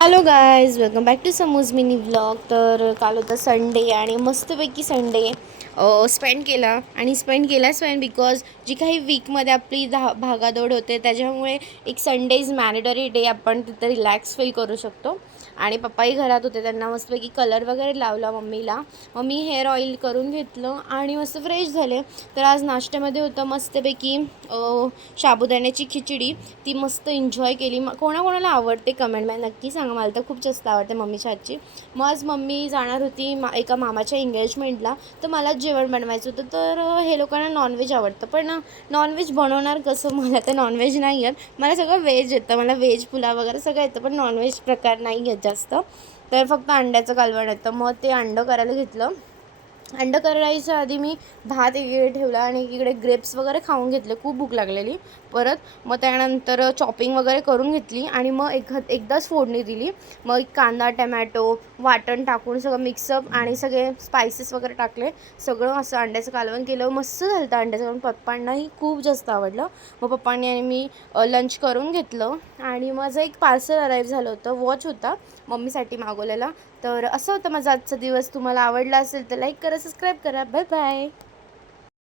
Hello guys, welcome back to समूज mini vlog. तर काल होता संडे आणि मस्तपैकी संडे स्पेंड केला. आणि स्पेंड बिकॉज जी काही वीकमध्ये आपली भागादौड होते त्याच्यामुळे एक संडे इज मॅनेटरी डे. आपण तिथं रिलॅक्स फील करू शकतो. आणि पप्पाही घरात होते, त्यांना मस्तपैकी कलर वगैरे लावला मम्मीला. मम्मी हेअर ऑइल करून घेतलं आणि मस्त फ्रेश झाले. तर आज नाश्त्यामध्ये होतं मस्तपैकी साबुदाण्याची खिचडी. ती मस्त एन्जॉय केली. कोणाकोणाला आवडते कमेंटमध्ये नक्की सांगा. मला तर खूप जास्त आवडते मम्मीच्या हातची. मग आज मम्मी जाणार होती एका मामाच्या एंगेजमेंटला, तर मलाच जेवण बनवायचं होतं. तर हे लोकांना नॉनव्हेज आवडतं, पण नॉनव्हेज बनवणार कसं? मला तर नॉनव्हेज नाही येत. मला सगळं व्हेज येतं. मला व्हेज पुलाव वगैरे सगळं येतं, पण नॉनव्हेज प्रकार नाही येत जास्त. तर फक्त अंड्याचं कालवण येतं. मग ते अंडं करायला घेतलं. अंडं करायच्या आधी मी भात एकीकडे ठेवला आणि एकीकडे ग्रेप्स वगैरे खाऊन घेतले. खूप भूक लागलेली परत. मग त्यानंतर चॉपिंग वगैरे करून घेतली आणि मग एकदाच फोडणी दिली. मग कांदा टमॅटो वाटण टाकून सगळं मिक्सअप आणि सगळे स्पायसेस वगैरे टाकले. सगळं असं अंड्याचं कालवण केलं. मस्त झालं होतं अंड्याचं कालवण. पप्पांनाही खूप जास्त आवडलं. मग पप्पांनी आणि मी लंच करून घेतलं. आणि माझं एक पार्सल अराईव्ह झालं होतं. वॉच होता मम्मीसाठी मागवलेला. तर असं होतं माझा आजचा दिवस. तुम्हाला आवडला असेल तर लाईक करा, सबस्क्राईब करा. Bye bye.